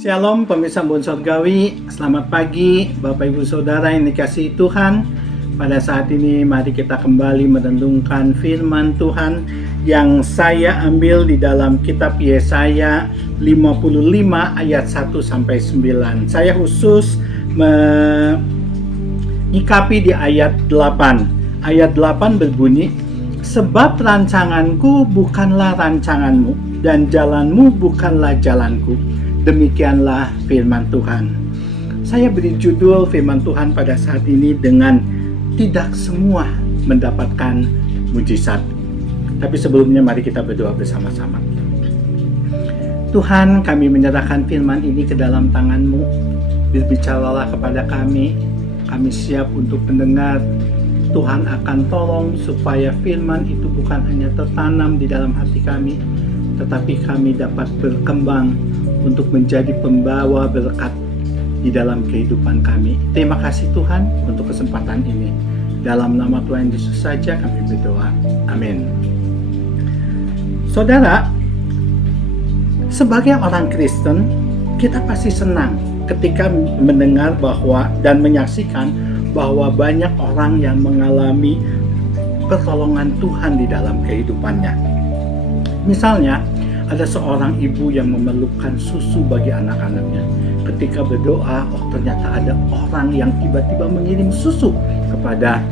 Shalom pemirsa Bon Surgawi, selamat pagi Bapak Ibu Saudara yang dikasihi Tuhan. Pada saat ini mari kita kembali merenungkan firman Tuhan yang saya ambil di dalam kitab Yesaya 55 ayat 1-9. Saya khusus menyikapi di ayat 8. Ayat 8 berbunyi, sebab rancanganku bukanlah rancanganmu dan jalanmu bukanlah jalanku. Demikianlah firman Tuhan. Saya beri judul firman Tuhan pada saat ini dengan tidak semua mendapatkan mujizat. Tapi sebelumnya mari kita berdoa bersama-sama. Tuhan, kami menyerahkan firman ini ke dalam tangan-Mu. Berbicaralah kepada kami. Kami siap untuk mendengar. Tuhan akan tolong supaya firman itu bukan hanya tertanam di dalam hati kami, tetapi kami dapat berkembang untuk menjadi pembawa berkat di dalam kehidupan kami. Terima kasih Tuhan untuk kesempatan ini. Dalam nama Tuhan Yesus saja kami berdoa. Amin. Saudara, sebagai orang Kristen, kita pasti senang ketika mendengar bahwa dan menyaksikan bahwa banyak orang yang mengalami pertolongan Tuhan di dalam kehidupannya. Misalnya, ada seorang ibu yang memerlukan susu bagi anak-anaknya. Ketika berdoa, ternyata ada orang yang tiba-tiba mengirim susu kepada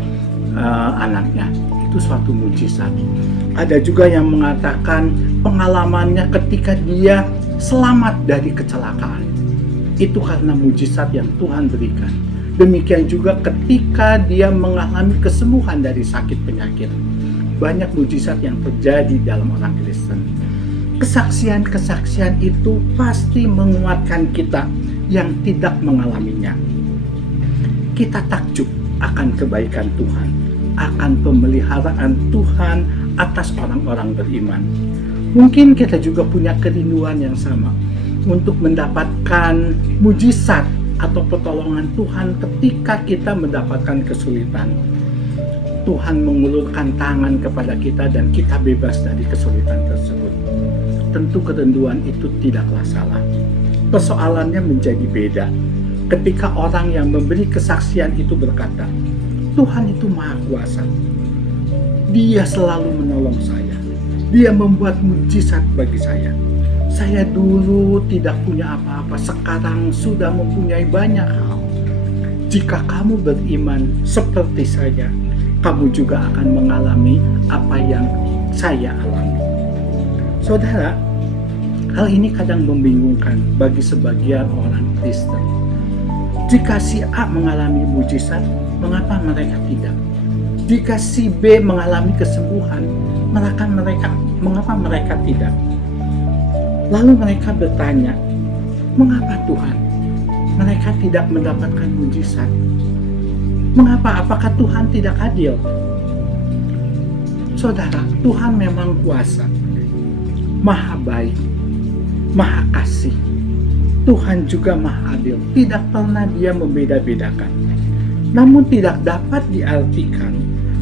anaknya. Itu suatu mujizat. Ada juga yang mengatakan pengalamannya ketika dia selamat dari kecelakaan. Itu karena mujizat yang Tuhan berikan. Demikian juga ketika dia mengalami kesembuhan dari sakit penyakit. Banyak mujizat yang terjadi dalam orang Kristen. Kesaksian-kesaksian itu pasti menguatkan kita yang tidak mengalaminya. Kita takjub akan kebaikan Tuhan, akan pemeliharaan Tuhan atas orang-orang beriman. Mungkin kita juga punya kerinduan yang sama untuk mendapatkan mujizat atau pertolongan Tuhan ketika kita mendapatkan kesulitan. Tuhan mengulurkan tangan kepada kita dan kita bebas dari kesulitan tersebut. Tentu kerinduan itu tidaklah salah. Persoalannya menjadi beda ketika orang yang memberi kesaksian itu berkata, Tuhan itu Maha Kuasa. Dia selalu menolong saya. Dia membuat mujizat bagi saya. Saya dulu tidak punya apa-apa, sekarang sudah mempunyai banyak hal. Jika kamu beriman seperti saya, kamu juga akan mengalami apa yang saya alami. Saudara, hal ini kadang membingungkan bagi sebagian orang Kristen. Jika si A mengalami mujizat, mengapa mereka tidak? Jika si B mengalami kesembuhan, mengapa mereka tidak? Lalu mereka bertanya, mengapa Tuhan? Mereka tidak mendapatkan mujizat. Mengapa? Apakah Tuhan tidak adil? Saudara, Tuhan memang kuasa, Maha baik, Maha kasih. Tuhan juga Maha adil. Tidak pernah Dia membeda-bedakan. Namun tidak dapat diartikan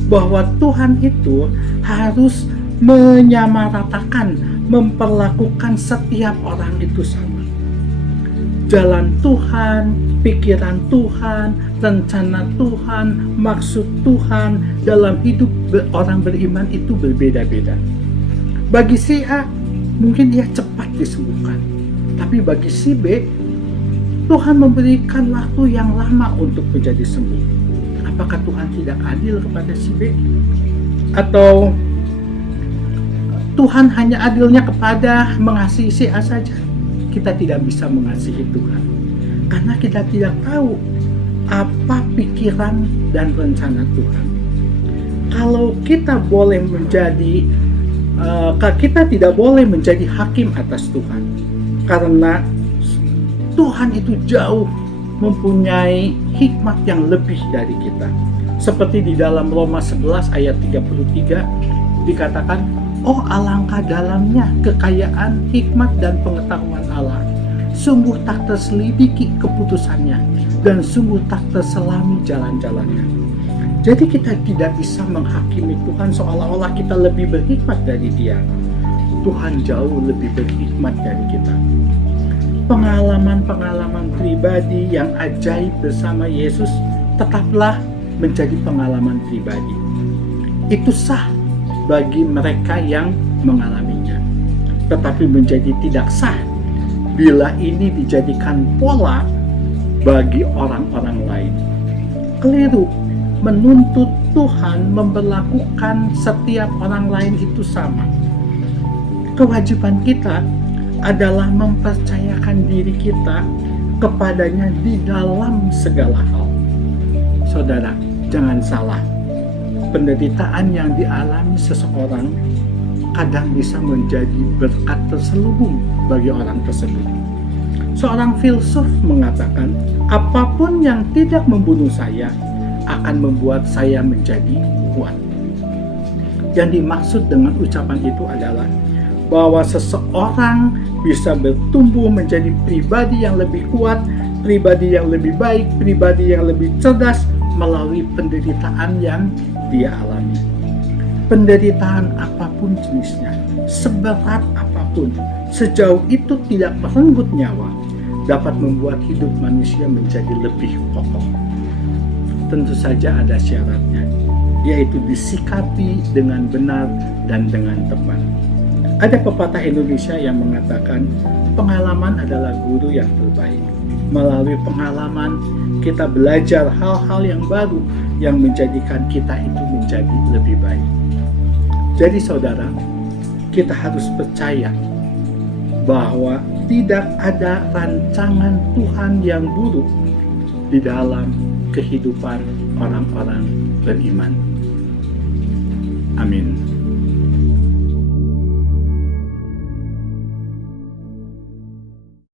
bahwa Tuhan itu harus menyamaratakan, memperlakukan setiap orang itu sama. Jalan Tuhan, pikiran Tuhan, rencana Tuhan, maksud Tuhan dalam hidup orang beriman itu berbeda-beda. Bagi si A, mungkin dia cepat disembuhkan. Tapi bagi si B, Tuhan memberikan waktu yang lama untuk menjadi sembuh. Apakah Tuhan tidak adil kepada si B? Atau Tuhan hanya adilnya kepada mengasihi si A saja? Kita tidak bisa mengasihi Tuhan. Karena kita tidak tahu apa pikiran dan rencana Tuhan. Kalau kita tidak boleh menjadi hakim atas Tuhan, karena Tuhan itu jauh mempunyai hikmat yang lebih dari kita. Seperti di dalam Roma 11 ayat 33 dikatakan, oh alangkah dalamnya kekayaan, hikmat dan pengetahuan Allah. Sungguh tak terselidiki keputusannya dan sungguh tak terselami jalan-jalannya. Jadi kita tidak bisa menghakimi Tuhan seolah-olah kita lebih berhikmat dari Dia. Tuhan jauh lebih berhikmat dari kita. pengalaman-pengalaman pribadi yang ajaib bersama Yesus tetaplah menjadi pengalaman pribadi. Itu sah bagi mereka yang mengalaminya. Tetapi menjadi tidak sah bila ini dijadikan pola bagi orang-orang lain. Keliru menuntut Tuhan memperlakukan setiap orang lain itu sama. Kewajiban kita adalah mempercayakan diri kita kepadanya di dalam segala hal. Saudara, jangan salah. Penderitaan yang dialami seseorang kadang bisa menjadi berkat terselubung bagi orang tersebut. Seorang filsuf mengatakan, apapun yang tidak membunuh saya akan membuat saya menjadi kuat. Yang dimaksud dengan ucapan itu adalah bahwa seseorang bisa bertumbuh menjadi pribadi yang lebih kuat, pribadi yang lebih baik, pribadi yang lebih cerdas melalui penderitaan yang dia alami. Penderitaan apapun jenisnya, seberat apapun, sejauh itu tidak merenggut nyawa, dapat membuat hidup manusia menjadi lebih kokoh. Tentu saja ada syaratnya, yaitu disikapi dengan benar dan dengan tepat. Ada pepatah Indonesia yang mengatakan pengalaman adalah guru yang terbaik. Melalui pengalaman kita belajar hal-hal yang baru yang menjadikan kita itu menjadi lebih baik. Jadi saudara, kita harus percaya bahwa tidak ada rancangan Tuhan yang buruk di dalam kehidupan orang-orang beriman. Amin.